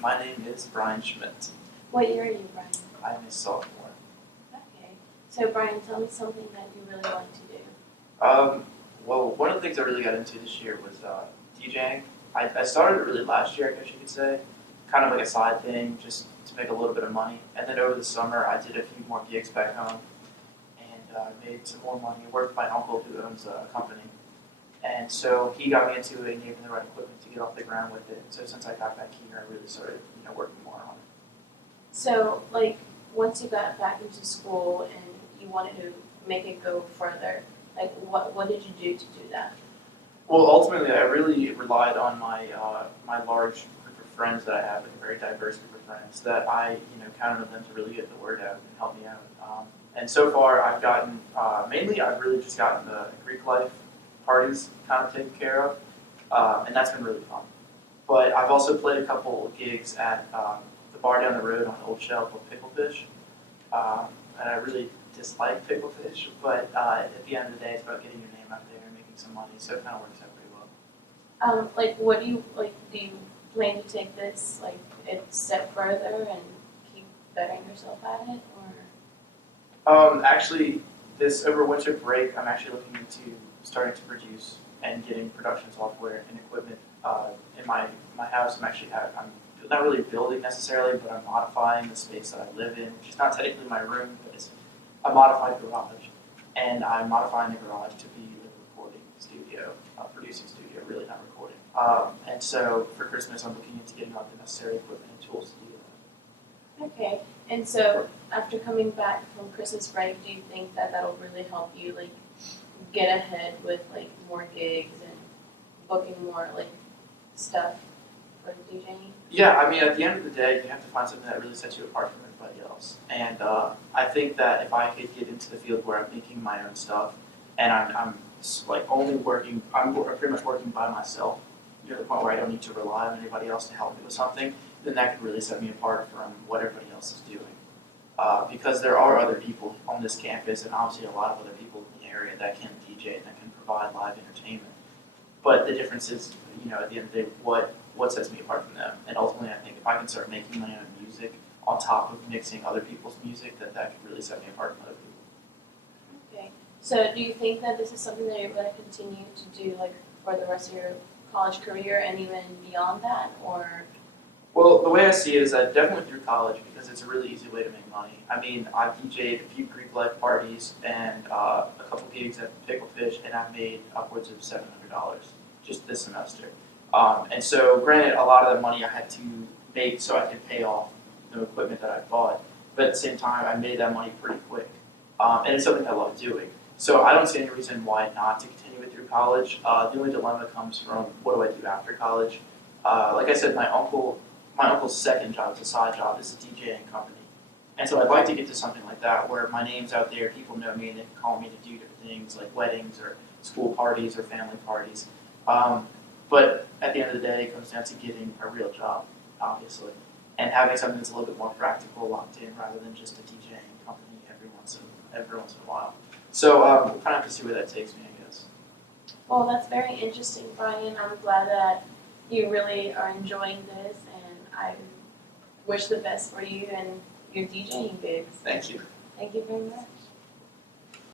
My name is Brian Schmidt. What year are you, Brian? I'm a sophomore. Okay. So, Brian, tell me something that you really want to do. Well, one of the things I really got into this year was DJing. I started it really last year, I guess you could say, kind of like a side thing, just to make a little bit of money. And then over the summer, I did a few more gigs back home, and made some more money. I worked with my uncle who owns a company, and so he got me into it and gave me the right equipment to get off the ground with it. So since I got back here, I really started, working more on it. So, like, once you got back into school and you wanted to make it go further, like, what did you do to do that? Well, ultimately, I really relied on my my large group of friends that I have, like a very diverse group of friends that I counted on them to really get the word out and help me out. And so far, I've gotten mainly I've really just gotten the Greek life parties kind of taken care of, and that's been really fun. But I've also played a couple gigs at the bar down the road on Old Shell called Picklefish, and I really dislike Picklefish, but at the end of the day, it's about getting your name out there and making some money, so it kind of works out pretty well. Like, what do you like? Do you plan to take this like a step further and keep bettering yourself at it, or? Actually, this over winter break, I'm actually looking into starting to produce and getting production software and equipment in my house. I'm not really building necessarily, but I'm modifying the space that I live in, which is not technically my room, but it's a modified garage. And I'm modifying the garage to be a recording studio, producing studio, really not recording. And so for Christmas, I'm looking into getting all the necessary equipment and tools to do that. Okay. And so after coming back from Christmas break, do you think that that'll really help you like get ahead with like more gigs and booking more like stuff for DJing? Yeah, I mean, at the end of the day, you have to find something that really sets you apart from everybody else. And I think that if I could get into the field where I'm making my own stuff, and I'm like only working, I'm pretty much working by myself, to the point where I don't need to rely on anybody else to help me with something, then that could really set me apart from what everybody else is doing. Because there are other people on this campus, and obviously a lot of other people in the area that can DJ and that can provide live entertainment. But the difference is, at the end of the day, what sets me apart from them. And ultimately, I think if I can start making my own music on top of mixing other people's music, that could really set me apart from other people. Okay. So do you think that this is something that you're going to continue to do like for the rest of your college career and even beyond that, or? Well, the way I see it is that definitely through college, because it's a really easy way to make money. I mean, I've DJ'd a few Greek life parties and a couple gigs at Picklefish, and I've made upwards of $700 just this semester. And so, granted, a lot of the money I had to make so I could pay off the equipment that I bought, but at the same time, I made that money pretty quick. And it's something I love doing. So I don't see any reason why not to continue it through college. The only dilemma comes from what do I do after college? Like I said, my uncle's second job, it's a side job, is a DJing company. And so I'd like to get to something like that where my name's out there, people know me, and they can call me to do different things like weddings or school parties or family parties. But at the end of the day, it comes down to getting a real job, obviously, and having something that's a little bit more practical, locked in, rather than just a DJing company every once in a while. So we'll kind of have to see where that takes me, I guess. Well, that's very interesting, Brian. I'm glad that you really are enjoying this, and I wish the best for you and your DJing gigs. Thank you. Thank you very much.